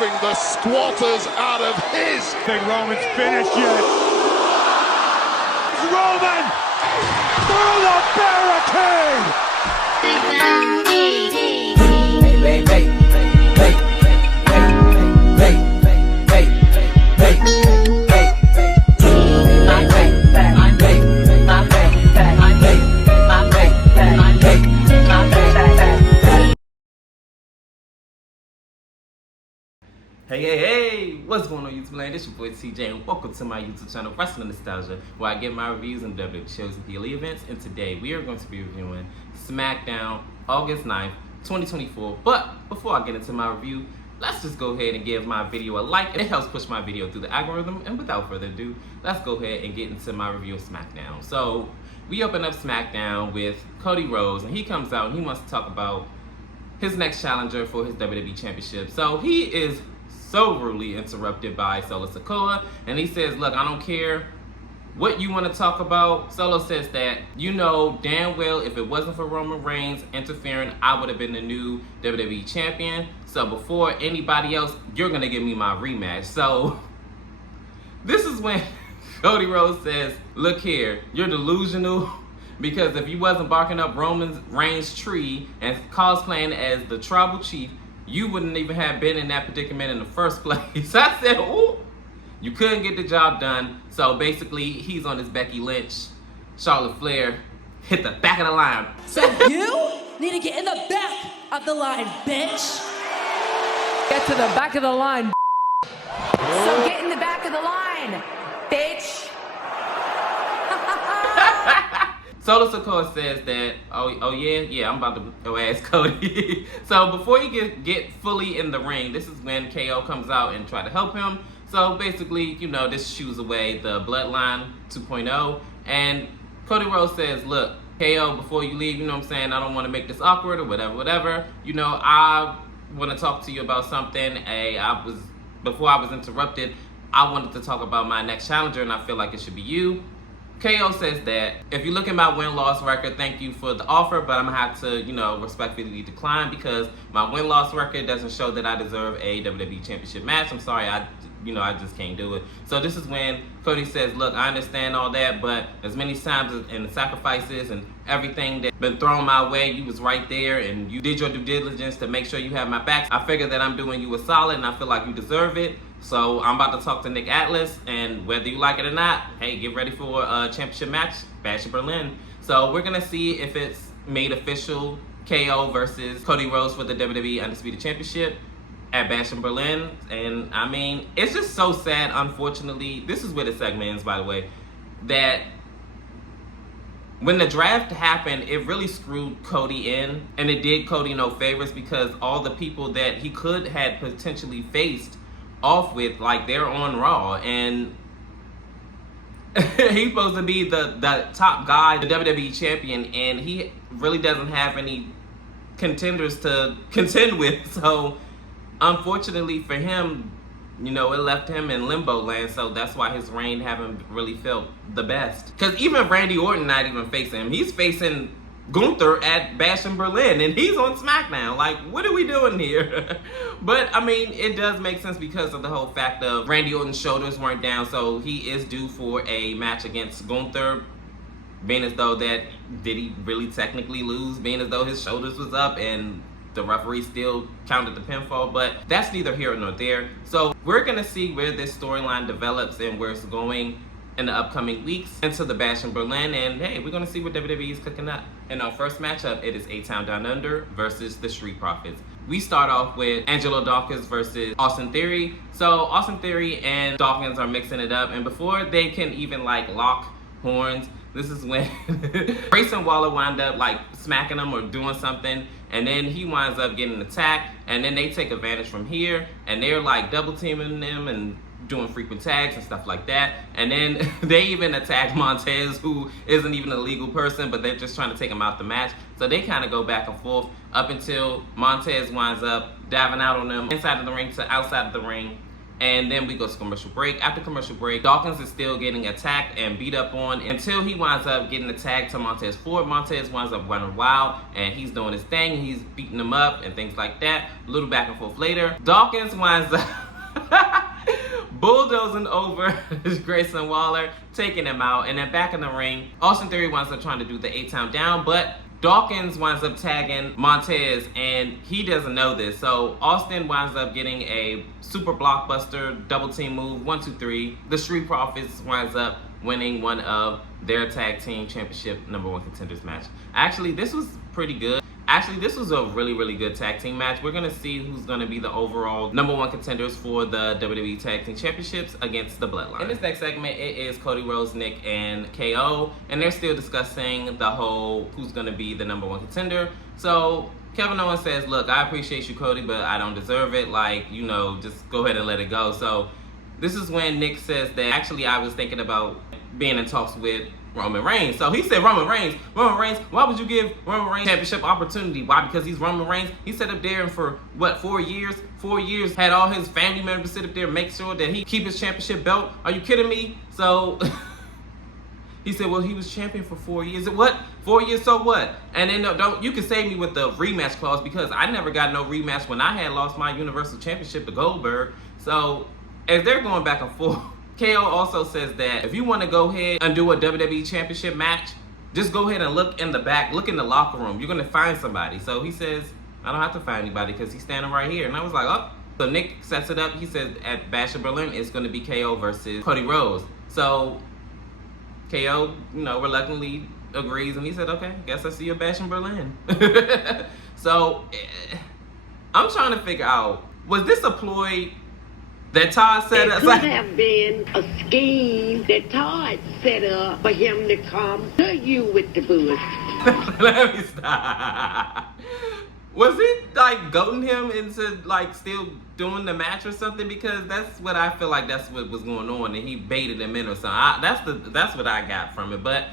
knifing the squatters out of his. Think Roman's finished yet. It's Roman through the barricade. Hey, hey, Hey, what's going on YouTube land? It's your boy TJ and welcome to my YouTube channel, Wrestling Nostalgia, where I get my reviews on WWE shows and PLE events. And today we are going to be reviewing SmackDown, August 9th, 2024. But before I get into my review, let's just go ahead and give my video a like. It helps push my video through the algorithm. And without further ado, let's go ahead and get into my review of SmackDown. So we open up SmackDown with Cody Rose, and he comes out and he wants to talk about his next challenger for his WWE Championship. So he is so rudely interrupted by Solo Sikoa, and he says, look, I don't care what you want to talk about. Solo says that, you know damn well if it wasn't for Roman Reigns interfering, I would have been the new WWE champion. So before anybody else, you're going to give me my rematch. So this is when Cody Rose says, look here, you're delusional, because if you wasn't barking up Roman Reigns' tree and cosplaying as the tribal chief, you wouldn't even have been in that predicament in the first place. I said, ooh, you couldn't get the job done. So basically, he's on his Becky Lynch, Charlotte Flair, hit the back of the line. So you need to get in the back of the line, bitch. Get to the back of the line. So get in the back of the line, bitch. Solo Sikoa says that, oh yeah, I'm about to go ask Cody. So before he get fully in the ring, this is when KO comes out and try to help him. So basically, you know, this shoos away the Bloodline 2.0. And Cody Rose says, look, KO, before you leave, you know what I'm saying, I don't want to make this awkward or whatever. You know, I want to talk to you about something. Before I was interrupted, I wanted to talk about my next challenger, and I feel like it should be you. KO says that, if you look at my win-loss record, thank you for the offer, but I'm going to have to, you know, respectfully decline because my win-loss record doesn't show that I deserve a WWE Championship match. I'm sorry, I just can't do it. So this is when Cody says, look, I understand all that, but as many times and the sacrifices and everything that's been thrown my way, you was right there and you did your due diligence to make sure you have my back. I figure that I'm doing you a solid and I feel like you deserve it. So I'm about to talk to Nick Atlas, and whether you like it or not, hey, get ready for a championship match, Bash in Berlin. So we're gonna see if it's made official, KO versus Cody Rose for the WWE Undisputed Championship at Bash in Berlin. And I mean, it's just so sad, unfortunately. This is where the segment ends, by the way, that when the draft happened, it really screwed Cody in, and it did Cody no favors because all the people that he could had potentially faced off with, like, they're on Raw, and he's supposed to be the top guy, the WWE champion, and he really doesn't have any contenders to contend with. So unfortunately for him, you know, it left him in limbo land. So that's why his reign haven't really felt the best, because even Randy Orton not even facing him. He's facing Gunther at Bash in Berlin, and he's on SmackDown. Like, what are we doing here? But I mean, it does make sense because of the whole fact of Randy Orton's shoulders weren't down, so he is due for a match against Gunther, being as though that, did he really technically lose, being as though his shoulders was up and the referee still counted the pinfall. But that's neither here nor there. So we're gonna see where this storyline develops and where it's going in the upcoming weeks into the Bash in Berlin, and hey, we're gonna see what WWE is cooking up. In our first matchup, it is A-Town Down Under versus the Street Profits. We start off with Angelo Dawkins versus Austin Theory. So Austin Theory and Dawkins are mixing it up, and before they can even like lock horns, this is when Grayson Waller wind up like smacking him or doing something, and then he winds up getting attacked, and then they take advantage from here, and they're like double teaming them and doing frequent tags and stuff like that. And then they even attack Montez, who isn't even a legal person, but they're just trying to take him out the match. So they kind of go back and forth up until Montez winds up diving out on them inside of the ring to outside of the ring. And then we go to commercial break. After commercial break, Dawkins is still getting attacked and beat up on until he winds up getting attacked to Montez Ford. Montez winds up running wild and he's doing his thing. He's beating him up and things like that. A little back and forth later. Dawkins winds up bulldozing over Grayson Waller, taking him out. And then back in the ring, Austin Theory winds up trying to do the 8-count down, but Dawkins winds up tagging Montez, and he doesn't know this. So Austin winds up getting a super blockbuster double team move, 1, 2, 3. The Street Profits winds up winning one of their tag team championship #1 contenders match. Actually, this was pretty good. Actually, this was a really, really good tag team match. We're going to see who's going to be the overall #1 contenders for the WWE Tag Team Championships against the Bloodline. In this next segment, it is Cody Rose, Nick, and KO, and they're still discussing the whole who's going to be the #1 contender. So Kevin Owens says, look, I appreciate you, Cody, but I don't deserve it. Like, you know, just go ahead and let it go. So this is when Nick says that actually I was thinking about being in talks with Roman Reigns. So he said, Roman Reigns, why would you give Roman Reigns championship opportunity? Why? Because he's Roman Reigns. He sat up there and for what, 4 years? 4 years had all his family members sit up there and make sure that he keep his championship belt. Are you kidding me? So he said, well, he was champion for 4 years. What? 4 years, so what? And then don't you can save me with the rematch clause because I never got no rematch when I had lost my Universal Championship to Goldberg. So as they're going back and forth, KO also says that if you want to go ahead and do a WWE Championship match, just go ahead and look in the back, look in the locker room. You're going to find somebody. So he says, I don't have to find anybody because he's standing right here. And I was like, oh. So Nick sets it up. He says at Bash in Berlin, it's going to be KO versus Cody Rose. So KO, you know, reluctantly agrees. And he said, okay, guess I see you at Bash in Berlin. So I'm trying to figure out, was this a ploy that Todd set up? It could have been a scheme that Todd set up for him to come to you with the bush. Let me stop. Was it like goading him into like still doing the match or something? Because that's what I feel like that's what was going on, and he baited him in or something. That's what I got from it. But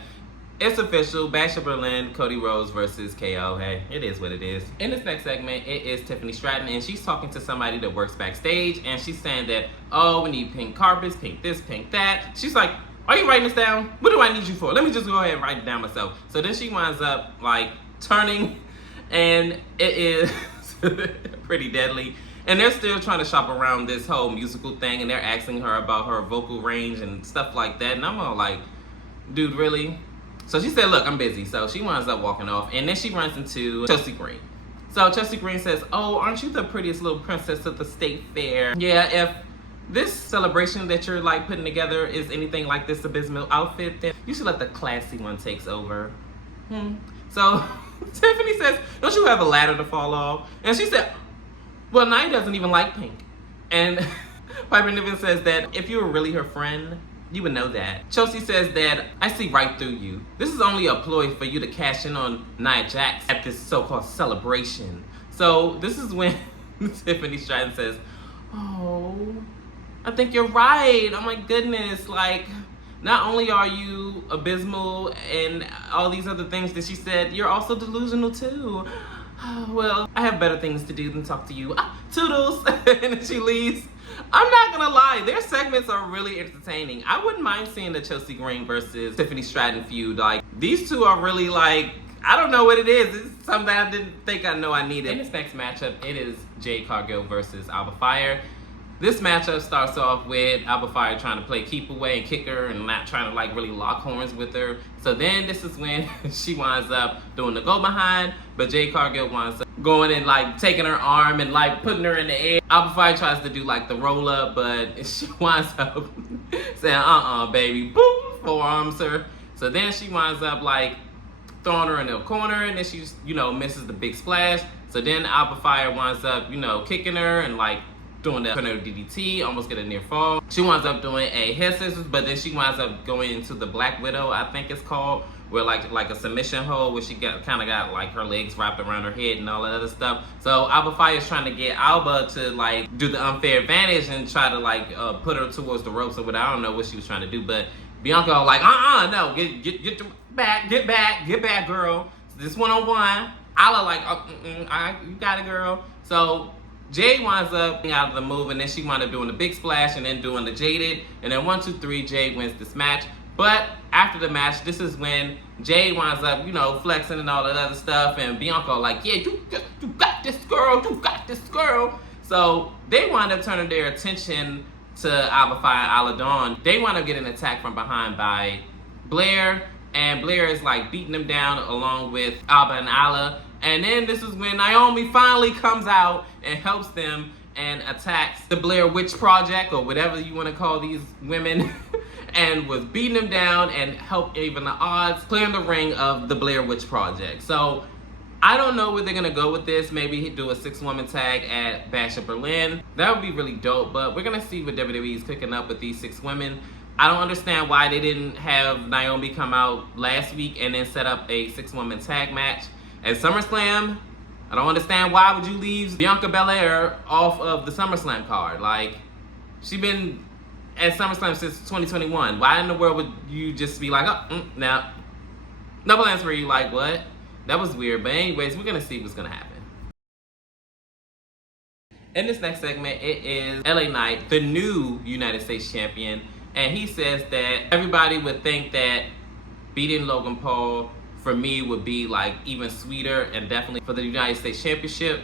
it's official. Bash of Berlin, Cody Rose versus KO. Hey, it is what it is. In this next segment, it is Tiffany Stratton, and she's talking to somebody that works backstage, and she's saying that, oh, we need pink carpets, pink this, pink that. She's like, are you writing this down? What do I need you for? Let me just go ahead and write it down myself. So then she winds up like turning, and it is pretty deadly. And they're still trying to shop around this whole musical thing, and they're asking her about her vocal range and stuff like that. And I'm all like, dude, really? So she said, look, I'm busy. So she winds up walking off. And then she runs into Chelsea Green. So Chelsea Green says, oh, aren't you the prettiest little princess at the state fair? Yeah, if this celebration that you're like putting together is anything like this abysmal outfit, then you should let the classy one takes over. So Tiffany says, don't you have a ladder to fall off? And she said, well, Nia doesn't even like pink. And Piper Niven says that if you were really her friend, you would know that. Chelsea says that I see right through you. This is only a ploy for you to cash in on Nia Jax at this so-called celebration. So this is when Tiffany Stratton says, oh, I think you're right. Oh my goodness. Like, not only are you abysmal and all these other things that she said, you're also delusional too. Well, I have better things to do than talk to you. Toodles. And then she leaves. I'm not gonna lie, their segments are really entertaining. I wouldn't mind seeing the Chelsea Green versus Tiffany Stratton feud. Like, these two are really like, I don't know what it is. It's something I didn't think I know I needed. In this next matchup, it is Jade Cargill versus Alba Fire. This matchup starts off with Alba Fire trying to play keep away and kick her and not trying to like really lock horns with her. So then this is when she winds up doing the go behind, but Jade Cargill winds up going and like taking her arm and like putting her in the air. Alba Fire tries to do like the roll up, but she winds up saying, baby, boom, forearms her. So then she winds up like throwing her in the corner, and then she, misses the big splash. So then Alba Fire winds up, kicking her and like doing the tornado DDT, almost get a near fall. She winds up doing a head scissors, but then she winds up going into the Black Widow, I think it's called, where like a submission hold where she kind of got like her legs wrapped around her head and all that other stuff. So Alba Fire is trying to get Alba to like do the unfair advantage and try to like put her towards the ropes or whatever. I don't know what she was trying to do, but Bianca was like, no, get back, girl. This one-on-one. Ala like, you got it, girl. So Jade winds up out of the move, and then she wound up doing the big splash and then doing the jaded. And then 1, 2, 3, Jade wins this match. But after the match, this is when Jade winds up, flexing and all that other stuff. And Bianca like, yeah, you got this girl, you got this girl. So they wind up turning their attention to Alba and Ala Dawn. They wind up getting attacked from behind by Blair. And Blair is like beating them down along with Alba and Ala. And then this is when Naomi finally comes out and helps them and attacks the Blair Witch Project, or whatever you want to call these women, and was beating them down and helped even the odds, clearing the ring of the Blair Witch Project. So I don't know where they're going to go with this. Maybe do a 6-woman tag at Bash of Berlin. That would be really dope, but we're going to see what WWE is cooking up with these 6 women. I don't understand why they didn't have Naomi come out last week and then set up a 6-woman tag match at SummerSlam. I don't understand why would you leave Bianca Belair off of the SummerSlam card. Like, she been at SummerSlam since 2021. Why in the world would you just be like, now, no plans for you? Like, what? That was weird. But anyways, we're going to see what's going to happen. In this next segment, it is LA Knight, the new United States champion. And he says that everybody would think that beating Logan Paul for me would be like even sweeter, and definitely for the United States Championship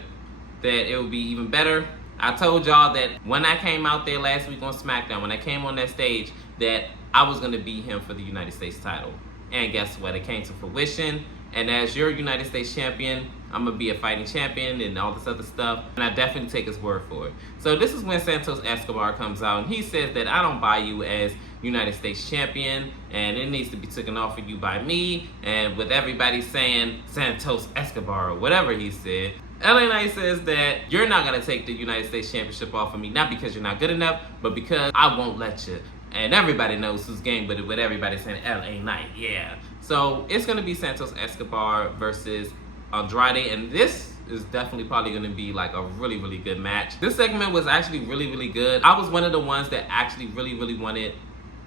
that it would be even better. I told y'all that when I came out there last week on SmackDown, when I came on that stage, that I was going to beat him for the United States title. And guess what? It came to fruition. And as your United States champion, I'm going to be a fighting champion and all this other stuff. And I definitely take his word for it. So this is when Santos Escobar comes out and he says that I don't buy you as United States champion, and it needs to be taken off of you by me. And with everybody saying Santos Escobar or whatever he said, LA Knight says that you're not going to take the United States championship off of me, not because you're not good enough, but because I won't let you. And everybody knows who's game with everybody saying LA Knight, yeah. So it's going to be Santos Escobar versus Andrade, and this is definitely probably going to be like a really, really good match. This segment was actually really, really good. I was one of the ones that actually really, really wanted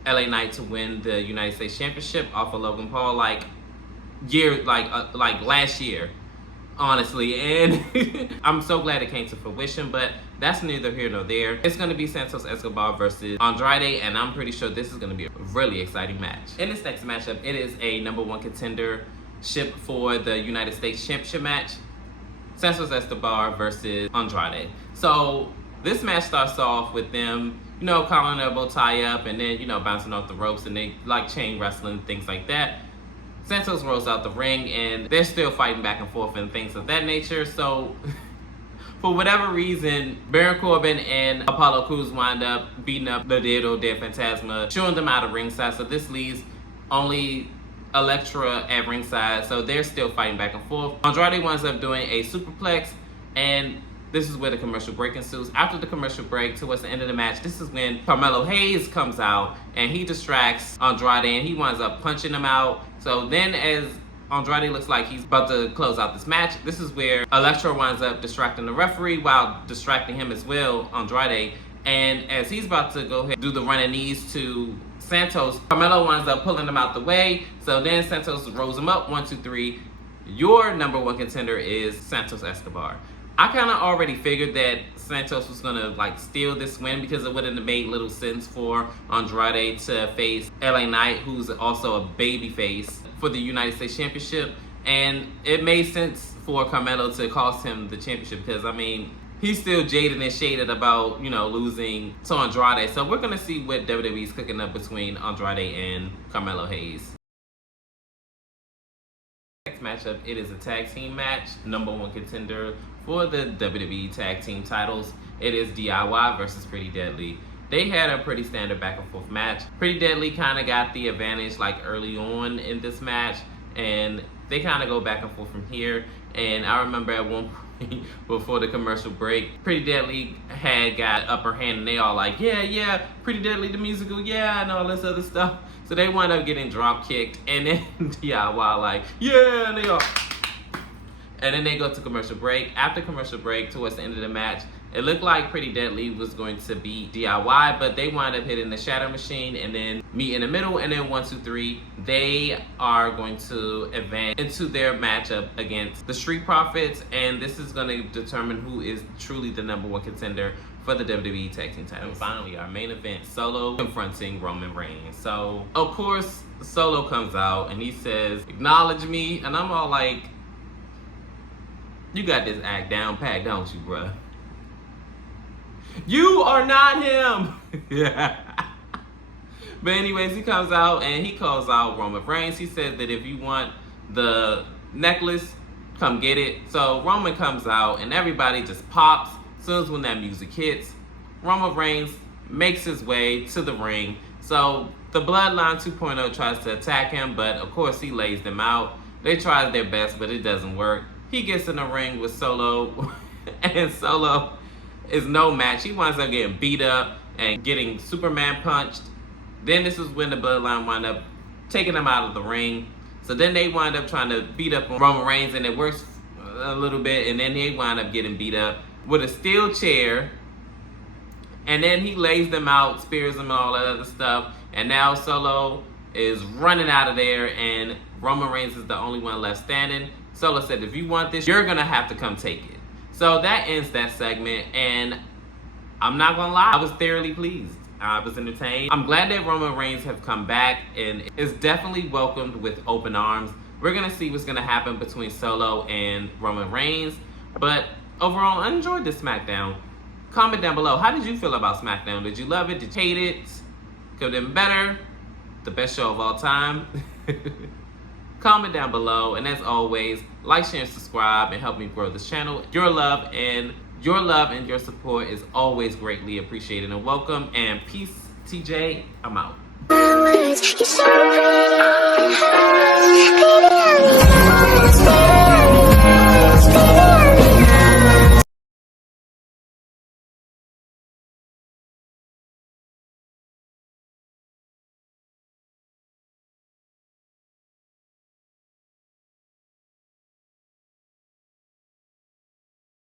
LA Knight to win the United States Championship off of Logan Paul like last year, honestly. And I'm so glad it came to fruition, but that's neither here nor there. It's going to be Santos Escobar versus Andrade, and I'm pretty sure this is going to be a really exciting match. In this next matchup, it is a #1 contendership for the United States Championship match. Santos Escobar versus Andrade. So this match starts off with them, calling their bow tie up and then, bouncing off the ropes, and they like chain wrestling, things like that. Santos rolls out the ring and they're still fighting back and forth and things of that nature. So for whatever reason, Baron Corbin and Apollo Crews wind up beating up the Legado del Fantasma, shooing them out of ringside. So this leaves only Elektra at ringside, so they're still fighting back and forth. Andrade winds up doing a superplex, and this is where the commercial break ensues. After the commercial break, towards the end of the match, this is when Carmelo Hayes comes out and he distracts Andrade and he winds up punching him out. So then as Andrade looks like he's about to close out this match, this is where Elektra winds up distracting the referee while distracting him as well, Andrade. And as he's about to go ahead and do the running knees to Santos, Carmelo winds up pulling him out the way. So then Santos rolls him up, 1, 2, 3. Your #1 contender is Santos Escobar. I kind of already figured that Santos was going to steal this win because it wouldn't have made little sense for Andrade to face LA Knight, who's also a babyface, for the United States Championship. And it made sense for Carmelo to cost him the championship because, he's still jaded and shaded about, losing to Andrade. So we're going to see what WWE's cooking up between Andrade and Carmelo Hayes. Next matchup, it is a tag team match. #1 contender for the WWE tag team titles. It is DIY versus Pretty Deadly. They had a pretty standard back and forth match. Pretty Deadly kind of got the advantage early on in this match, and they kind of go back and forth from here. And I remember at one point before the commercial break, Pretty Deadly had got upper hand, and they all like, yeah, Pretty Deadly the musical, yeah, and all this other stuff. So they wind up getting drop kicked, and then DIY yeah, and they all. And then they go to commercial break. After commercial break, towards the end of the match, It looked like Pretty Deadly was going to beat DIY, but they wound up hitting the Shadow Machine and then meet in the middle, and then 1, 2, 3, they are going to advance into their matchup against the Street Profits, and this is going to determine who is truly the #1 contender for the WWE Tag Team titles. And finally, our main event, Solo confronting Roman Reigns. So, of course, Solo comes out and he says, "Acknowledge me," and I'm all like, you got this act down pat, don't you, bruh? You are not him. Yeah. But anyways, he comes out and he calls out Roman Reigns. He says that if you want the necklace, come get it. So Roman comes out and everybody just pops. As soon as when that music hits, Roman Reigns makes his way to the ring. So the Bloodline 2.0 tries to attack him, but of course he lays them out. They try their best, but it doesn't work. He gets in the ring with Solo, and Solo is no match. He winds up getting beat up and getting Superman punched. Then this is when the Bloodline wind up taking him out of the ring. So then they wind up trying to beat up on Roman Reigns, and it works a little bit, and then they wind up getting beat up with a steel chair. And then he lays them out, spears them, all that other stuff. And now Solo is running out of there, and Roman Reigns is the only one left standing. Solo said, if you want this, you're going to have to come take it. So that ends that segment, and I'm not going to lie, I was thoroughly pleased. I was entertained. I'm glad that Roman Reigns have come back and is definitely welcomed with open arms. We're going to see what's going to happen between Solo and Roman Reigns. But overall, I enjoyed this SmackDown. Comment down below, how did you feel about SmackDown? Did you love it? Did you hate it? Could have been better? The best show of all time? Comment down below, and as always, like, share, and subscribe, and help me grow this channel. Your love and your support is always greatly appreciated and welcome. And peace, TJ. I'm out.